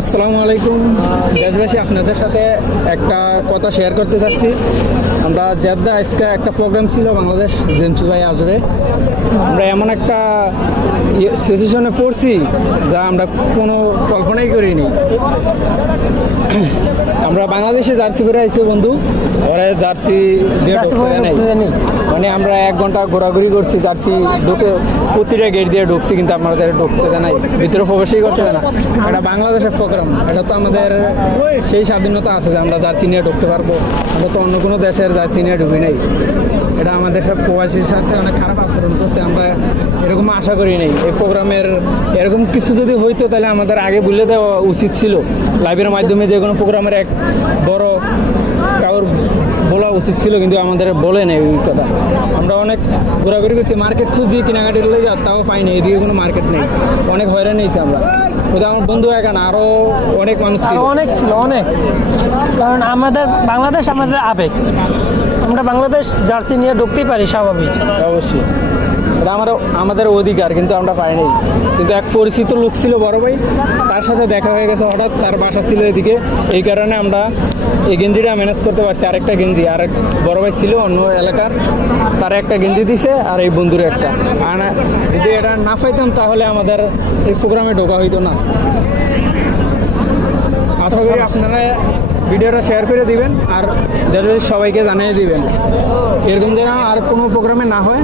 আসসালামু আলাইকুম দেশবাসী, আপনাদের সাথে একটা কথা শেয়ার করতে চাচ্ছি। আমরা জেদ্দা আজকে একটা প্রোগ্রাম ছিল বাংলাদেশ জেমসু ভাই আসবে। আমরা এমন একটা সিচুয়েশনে পড়ছি যা আমরা কোনো কল্পনাই করিনি। আমরা বাংলাদেশে জার্সি পরে আইছি বন্ধু, ওরা জার্সি দিয়ে ঢুকতে নাই। মানে আমরা 1 ঘন্টা ঘোরাঘুরি করছি, জার্সি ঢুকে প্রতিটা গেট দিয়ে ঢুকছি, কিন্তু আমাদের ঢুকতে দেয় নাই, ভিতরে প্রবেশই করতে দেয় না। এটা বাংলাদেশের প্রোগ্রাম, এটা তো আমাদের সেই স্বাধীনতা আছে যে আমরা জার্সি নিয়ে ঢুকতে পারবো। আমরা তো অন্য কোনো দেশের জার্সি নিয়ে ঢুকি নাই। এটা আমাদের সব প্রবাসীর সাথে অনেক খারাপ আচরণ করছে, আমরা এরকম আশা করি নাই। এই প্রোগ্রামের এরকম কিছু যদি হইতো তাহলে আমাদের আগে বলে দেওয়া উচিত ছিল। লাইভের মাধ্যমে যে কোনো প্রোগ্রামের এক বড় কারোর বলা উচিত ছিল, কিন্তু আমাদের বলে নেই ওই কথা। আমরা অনেক ঘোরাঘুরি করছি, মার্কেট খুঁজছি কেনাকাটির লেগে, তাও পাইনি। এদিকে কোনো মার্কেট নেই, অনেক হয়রান হয়েছি আমরা। ওটা আমার বন্ধু একা না, আরও অনেক মানুষ ছিল, অনেক। কারণ আমাদের বাংলাদেশ আমাদের আবেগ, আমরা বাংলাদেশ জার্সি নিয়ে ঢুকতেই পারি স্বাভাবিক। অবশ্যই এটা আমাদের অধিকার, কিন্তু আমরা পাইনি। কিন্তু এক পরিচিত লোক ছিল বড় ভাই, তার সাথে দেখা হয়ে গেছে হঠাৎ, তার বাসা ছিল এদিকে, এই কারণে আমরা এই গেঞ্জিটা ম্যানেজ করতে পারছি। আরেকটা গেঞ্জি আরেক বড় ভাই ছিল অন্য এলাকার, তার একটা গেঞ্জি দিছে, আর এই বন্ধুর একটা। আর যদি এটা না পাইতাম তাহলে আমাদের এই প্রোগ্রামে ঢোকা হইতো না। আশা করি আপনারা ভিডিওটা শেয়ার করে দিবেন, আর সবাইকে জানিয়ে দিবেন এরকম যেন আর কোনো প্রোগ্রামে না হয়।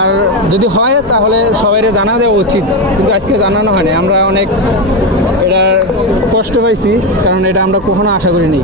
আর যদি হয় তাহলে সবাইকে জানা দেওয়া উচিত, কিন্তু আজকে জানানো হয়নি। আমরা অনেক এটা কষ্ট পাইছি, কারণ এটা আমরা কখনো আশা করিনি।